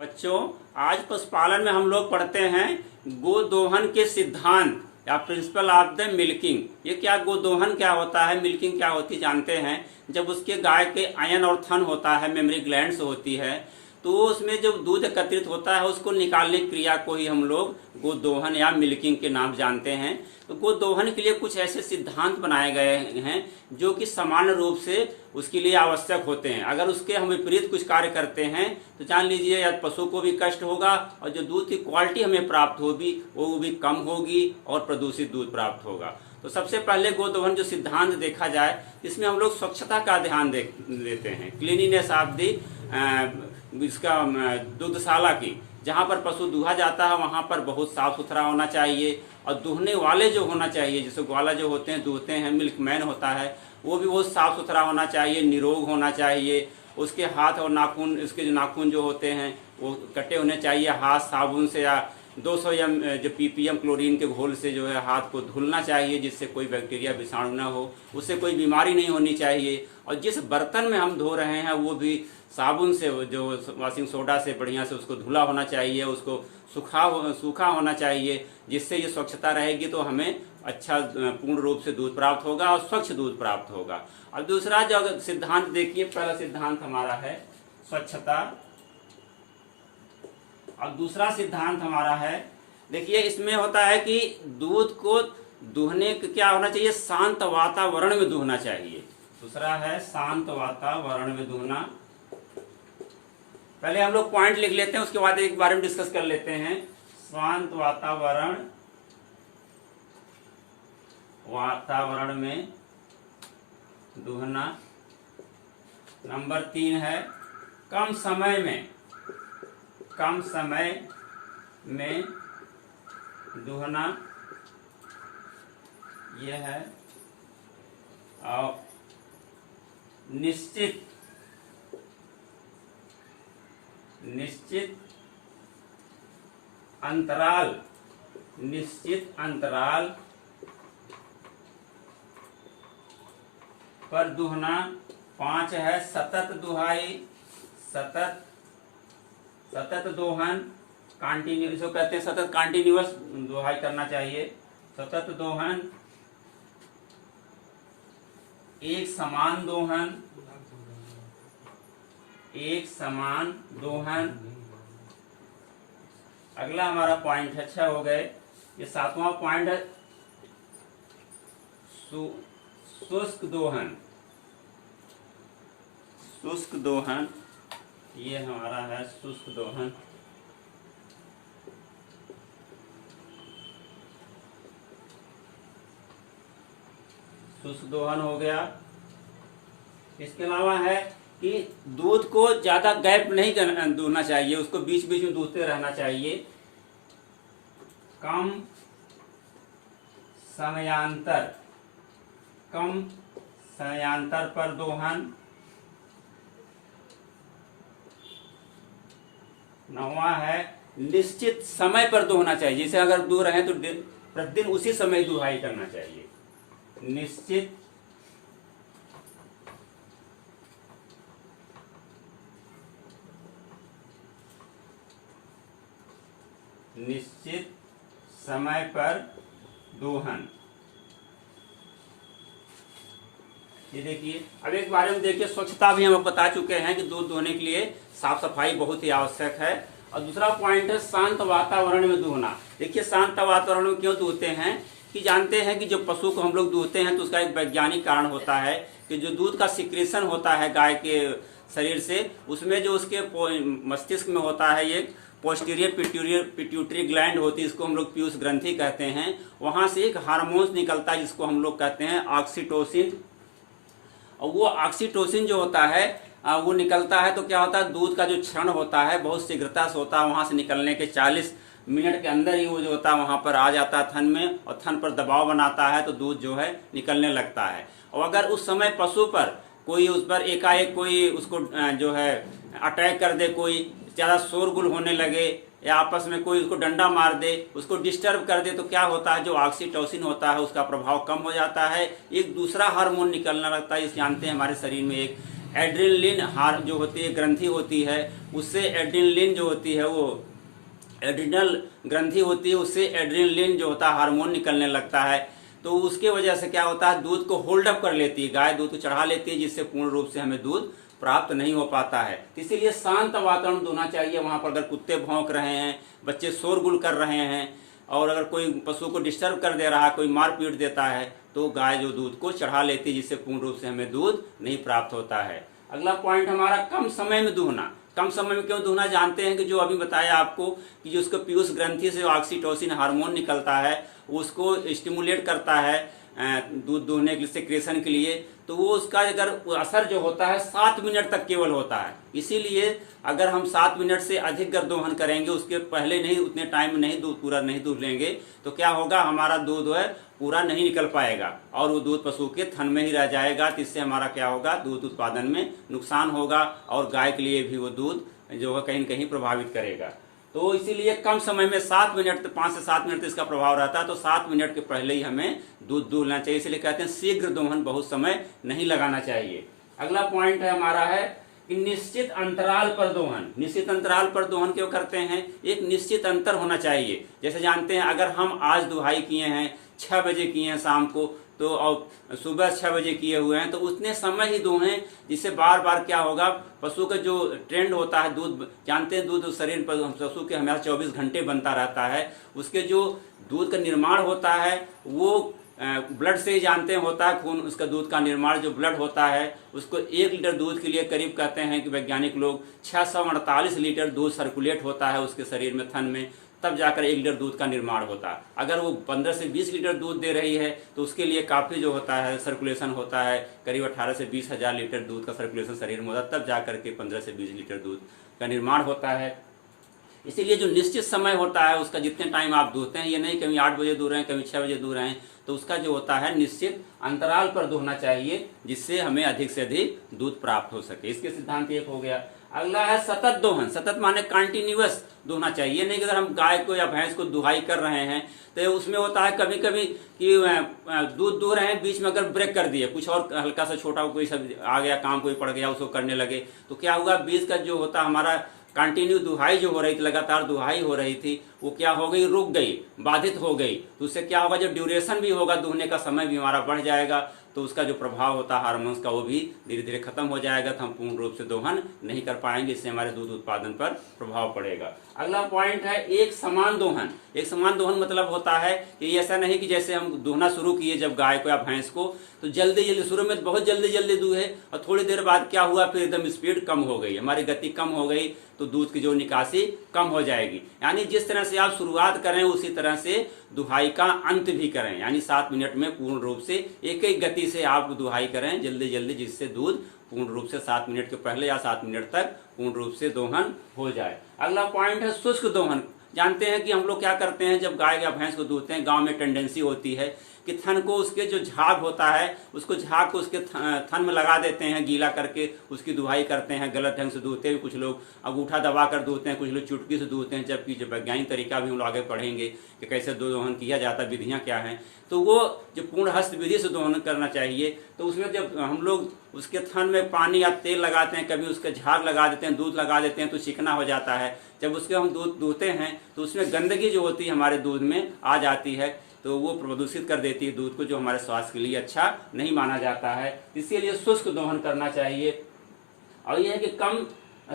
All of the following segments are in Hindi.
बच्चों, आज पशुपालन में हम लोग पढ़ते हैं गोदोहन के सिद्धांत या प्रिंसिपल ऑफ द मिल्किंग। ये क्या गोदोहन क्या होता है, मिल्किंग क्या होती जानते हैं। जब उसके गाय के आयन और थन होता है, मेमरी ग्लैंड्स होती है, तो उसमें जब दूध एकत्रित होता है उसको निकालने की क्रिया को ही हम लोग गोदोहन या मिल्किंग के नाम जानते हैं। तो गोदोहन के लिए कुछ ऐसे सिद्धांत बनाए गए हैं जो कि सामान्य रूप से उसके लिए आवश्यक होते हैं। अगर उसके हम विपरीत कुछ कार्य करते हैं तो जान लीजिए या पशु को भी कष्ट होगा और जो दूध की क्वालिटी हमें प्राप्त होगी वो भी कम होगी और प्रदूषित दूध प्राप्त होगा। तो सबसे पहले गोदोहन जो सिद्धांत देखा जाए, इसमें हम लोग स्वच्छता का ध्यान देते हैं, क्लीनिनेस ऑफ दी इसका दुग्धशाला की। जहाँ पर पशु दूहा जाता है वहाँ पर बहुत साफ सुथरा होना चाहिए और दूहने वाले जो होना चाहिए, जैसे ग्वाला जो होते हैं दूहते हैं, मिल्कमैन होता है, वो भी बहुत साफ सुथरा होना चाहिए, निरोग होना चाहिए। उसके हाथ और नाखून, उसके जो नाखून जो होते हैं वो कटे होने चाहिए। हाथ साबुन से या 200 जो ppm क्लोरीन के घोल से जो है हाथ को धुलना चाहिए, जिससे कोई बैक्टीरिया विषाणु ना हो, उससे कोई बीमारी नहीं होनी चाहिए। और जिस बर्तन में हम धो रहे हैं वो भी साबुन से, जो वॉशिंग सोडा से बढ़िया से उसको धुला होना चाहिए, उसको सूखा होना चाहिए। जिससे ये स्वच्छता रहेगी तो हमें अच्छा पूर्ण रूप से दूध प्राप्त होगा और स्वच्छ दूध प्राप्त होगा। अब दूसरा जो सिद्धांत देखिए, पहला सिद्धांत हमारा है स्वच्छता और दूसरा सिद्धांत हमारा है, देखिए इसमें होता है कि दूध को दूहने क्या होना चाहिए, शांत वातावरण में दूहना चाहिए। दूसरा है शांत वातावरण में दूहना। पहले हम लोग पॉइंट लिख लेते हैं, उसके बाद एक बारे में डिस्कस कर लेते हैं। शांत वातावरण में दूहना। नंबर 3 है कम समय में दूहना, यह है। और निश्चित अंतराल पर दूहना। 5 है सतत दुहाई, सतत दोहन, कंटिन्यू, इसको कहते हैं सतत कंटिन्यूअस दुहाई करना चाहिए। सतत दोहन, एक समान दोहन। अगला हमारा पॉइंट अच्छा हो गए, ये 7वां पॉइंट है शुष्क दोहन। ये हमारा है शुष्क दोहन। शुष्क दोहन हो गया। इसके अलावा है कि दूध को ज्यादा गैप नहीं दूहना चाहिए, उसको बीच बीच में दूहते रहना चाहिए। कम समयांतर पर दोहन। 9वां है निश्चित समय पर दोहना चाहिए, जैसे अगर दूह रहे हैं तो प्रतिदिन उसी समय दुहाई करना चाहिए। निश्चित समय पर दोहन। ये देखिए, अब एक बारे में देखिए, स्वच्छता भी हम बता चुके हैं कि दूध दोहने के लिए साफ सफाई बहुत ही आवश्यक है। और दूसरा पॉइंट है शांत वातावरण में दूहना। देखिए शांत वातावरण में क्यों दूहते हैं कि जानते हैं कि जब पशु को हम लोग दूहते हैं तो उसका एक वैज्ञानिक कारण होता है कि जो दूध का सिक्रेशन होता है गाय के शरीर से, उसमें जो उसके मस्तिष्क में होता है एक पोस्टीरियर पिट्यूटरी ग्लैंड होती है, इसको हम लोग पीयूष ग्रंथि कहते हैं। वहां से एक हार्मोन्स निकलता है जिसको हम लोग कहते हैं ऑक्सीटोसिन। और वो ऑक्सीटोसिन जो होता है वो निकलता है तो क्या होता है, दूध का जो क्षरण होता है बहुत शीघ्रता से होता है। वहां से निकलने के 40 मिनट के अंदर ही वो जो होता है वहां पर आ जाता है थन में, और थन पर दबाव बनाता है तो दूध जो है निकलने लगता है। और अगर उस समय पशु पर कोई उस पर एकाएक कोई उसको जो है अटैक कर दे, कोई ज़्यादा शोरगुल होने लगे या आपस में कोई उसको डंडा मार दे, उसको डिस्टर्ब कर दे, तो क्या होता है, जो ऑक्सीटोसिन होता है उसका प्रभाव कम हो जाता है, एक दूसरा हार्मोन निकलने लगता है। इस जानते हैं हमारे शरीर में एक एड्रेनलिन जो होती है ग्रंथि होती है, उससे एड्रेनलिन जो होती है, वो एड्रिनल ग्रंथि होती है, उससे एड्रेनलिन जो होता है हार्मोन निकलने लगता है। तो उसके वजह से क्या होता है, दूध को होल्ड अप कर लेती है, गाय दूध को चढ़ा लेती है, जिससे पूर्ण रूप से हमें दूध प्राप्त नहीं हो पाता है। इसीलिए शांत वातावरण होना चाहिए। वहाँ पर अगर कुत्ते भौंक रहे हैं, बच्चे शोरगुल कर रहे हैं, और अगर कोई पशु को डिस्टर्ब कर दे रहा है, कोई मार पीट देता है, तो गाय जो दूध को चढ़ा लेती है, जिससे पूर्ण रूप से हमें दूध नहीं प्राप्त होता है। अगला पॉइंट हमारा कम समय में दूहना। कम समय में क्यों दूहना, जानते हैं कि जो अभी बताया आपको कि जो उसको पीयूष ग्रंथि से ऑक्सीटोसिन हार्मोन निकलता है, उसको स्टिमुलेट करता है दूध दूहने के लिए, सेक्रेशन के लिए। तो वो उसका अगर असर जो होता है 7 मिनट तक केवल होता है। इसीलिए अगर हम 7 मिनट से अधिक अगर दोहन करेंगे, उसके पहले नहीं, उतने टाइम में नहीं दूध पूरा नहीं दूध लेंगे, तो क्या होगा, हमारा दूध है पूरा नहीं निकल पाएगा और वो दूध पशु के थन में ही रह जाएगा। तो इससे हमारा क्या होगा, दूध उत्पादन में नुकसान होगा और गाय के लिए भी वो दूध जो है कहीं न कहीं प्रभावित करेगा। तो इसीलिए कम समय में 7 मिनट, 5 से 7 मिनट इसका प्रभाव रहता है। तो 7 मिनट के पहले ही हमें दूध दूहना चाहिए। इसलिए कहते हैं शीघ्र दोहन, बहुत समय नहीं लगाना चाहिए। अगला पॉइंट है हमारा है कि निश्चित अंतराल पर दोहन। निश्चित अंतराल पर दोहन क्यों करते हैं, एक निश्चित अंतर होना चाहिए। जैसे जानते हैं, अगर हम आज दुहाई किए हैं 6 बजे किए हैं शाम को, तो और सुबह 6 बजे किए हुए हैं, तो उतने समय ही दूहें, जिससे बार बार क्या होगा, पशु का जो ट्रेंड होता है, दूध जानते हैं दूध शरीर पर पशु के हमेशा 24 घंटे बनता रहता है। उसके जो दूध का निर्माण होता है वो ब्लड से ही जानते हैं होता है, खून, उसका दूध का निर्माण जो ब्लड होता है, उसको 1 लीटर दूध के लिए करीब कहते हैं कि वैज्ञानिक लोग 648 लीटर दूध सर्कुलेट होता है उसके शरीर में, थन में, तब जाकर 1 लीटर दूध का निर्माण होता है। अगर वो 15 से 20 लीटर दूध दे रही है तो उसके लिए काफ़ी जो होता है सर्कुलेशन होता है, करीब 18 से 20 हज़ार लीटर दूध का सर्कुलेशन शरीर में होता है, तब जाकर के 15 से 20 लीटर दूध का निर्माण होता है। इसीलिए जो निश्चित समय होता है उसका, जितने टाइम आप दूहते हैं, ये नहीं कभी 8 बजे दूह रहे हैं, कभी 6 बजे दूह रहे हैं, तो उसका जो होता है निश्चित अंतराल पर दूहना चाहिए, जिससे हमें अधिक से अधिक दूध प्राप्त हो सके। इसके सिद्धांत एक हो गया। अगला है सतत दोहन। सतत माने कंटिन्यूअस दूहना चाहिए। नहीं कि अगर हम गाय को या भैंस को दुहाई कर रहे हैं तो उसमें होता है कभी कभी कि दूध दूह रहे हैं, बीच में अगर ब्रेक कर दिए, कुछ और हल्का सा छोटा कोई सब आ गया, काम कोई पड़ गया, उसको करने लगे, तो क्या हुआ, बीच का जो होता हमारा कंटिन्यू दुहाई जो हो रही थी, लगातार दुहाई हो रही थी, वो क्या हो गई, रुक गई, बाधित हो गई। तो उससे क्या होगा, जो ड्यूरेशन भी होगा, दूहने का समय भी हमारा बढ़ जाएगा, तो उसका जो प्रभाव होता है हार्मोन्स का, वो भी धीरे धीरे खत्म हो जाएगा, तो हम पूर्ण रूप से दोहन नहीं कर पाएंगे। इससे हमारे दूध उत्पादन पर प्रभाव पड़ेगा। अगला पॉइंट है एक समान दोहन। एक समान दोहन मतलब होता है कि ऐसा नहीं कि जैसे हम दोहना शुरू किए जब गाय को या भैंस को, तो जल्दी जल्दी, शुरू में बहुत जल्दी जल्दी दूहे और थोड़ी देर बाद क्या हुआ, फिर एकदम स्पीड कम हो गई, हमारी गति कम हो गई, तो दूध की जो निकासी कम हो जाएगी। यानी जिस तरह से आप शुरुआत करें उसी तरह से दुहाई का अंत भी करें। यानी 7 मिनट में पूर्ण रूप से एक एक गति से आप दुहाई करें जल्दी जल्दी, जिससे दूध पूर्ण रूप से 7 मिनट के पहले या 7 मिनट तक पूर्ण रूप से दोहन हो जाए। अगला पॉइंट है शुष्क दोहन। जानते हैं कि हम लोग क्या करते हैं, जब गाय या भैंस को दूहते हैं, गांव में टेंडेंसी होती है कि थन को, उसके जो झाग होता है, उसको झाग को उसके थन में लगा देते हैं, गीला करके उसकी दुहाई करते हैं। गलत ढंग से दूहते हैं, कुछ लोग अंगूठा दबा कर दूहते हैं, कुछ लोग चुटकी से दूहते हैं, जबकि जो वैज्ञानिक तरीका भी हम लोग आगे पढ़ेंगे कि कैसे दोहन किया जाता है, विधियाँ क्या हैं। तो वो जो पूर्ण हस्त विधि से दोहन करना चाहिए, तो उसमें जब हम लोग उसके थन में पानी या तेल लगाते हैं, कभी उसके झाग लगा देते हैं, दूध लगा देते हैं, तो चिकना हो जाता है। जब उसके हम दूध दूहते हैं तो उसमें गंदगी जो होती है हमारे दूध में आ जाती है, तो वो प्रदूषित कर देती है दूध को, जो हमारे स्वास्थ्य के लिए अच्छा नहीं माना जाता है। इसीलिए शुष्क दोहन करना चाहिए। और यह है कि कम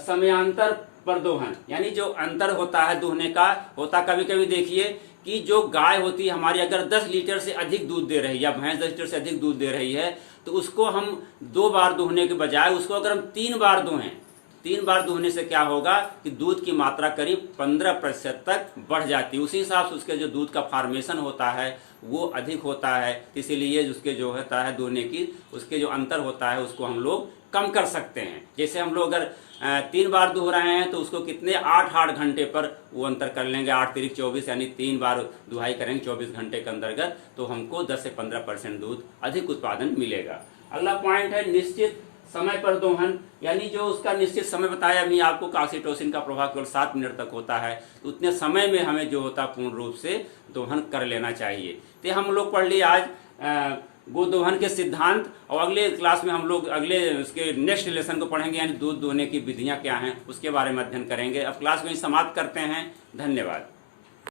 समयांतर पर दोहन, यानी जो अंतर होता है दूहने का, होता कभी कभी देखिए कि जो गाय होती है हमारी, अगर 10 लीटर से अधिक दूध दे रही है या भैंस 10 लीटर से अधिक दूध दे रही है, तो उसको हम 2 बार दूहने के बजाय उसको अगर हम 3 बार दूहें, 3 बार दूहने से क्या होगा कि दूध की मात्रा करीब 15% तक बढ़ जाती है। उसी हिसाब से उसके जो दूध का फार्मेशन होता है वो अधिक होता है। इसीलिए उसके जो होता है दूहने की, उसके जो अंतर होता है उसको हम लोग कम कर सकते हैं। जैसे हम लोग अगर 3 बार दूह रहे हैं तो उसको कितने 8 घंटे पर वो अंतर कर लेंगे, 8 तिरिक 24, यानी 3 बार दुहाई करेंगे 24 घंटे के अंतर्गत, तो हमको 10 से 15% दूध अधिक उत्पादन मिलेगा। अगला पॉइंट है निश्चित समय पर दोहन, यानी जो उसका निश्चित समय बताया अभी आपको, ऑक्सीटोसिन का प्रभाव केवल 7 मिनट तक होता है, तो उतने समय में हमें जो होता पूर्ण रूप से दोहन कर लेना चाहिए। तो हम लोग पढ़ लिए आज गोदोहन के सिद्धांत, और अगले क्लास में हम लोग अगले उसके नेक्स्ट लेसन को पढ़ेंगे, यानी दूध दोहने की विधियां क्या हैं उसके बारे में अध्ययन करेंगे। अब क्लास को ही समाप्त करते हैं। धन्यवाद।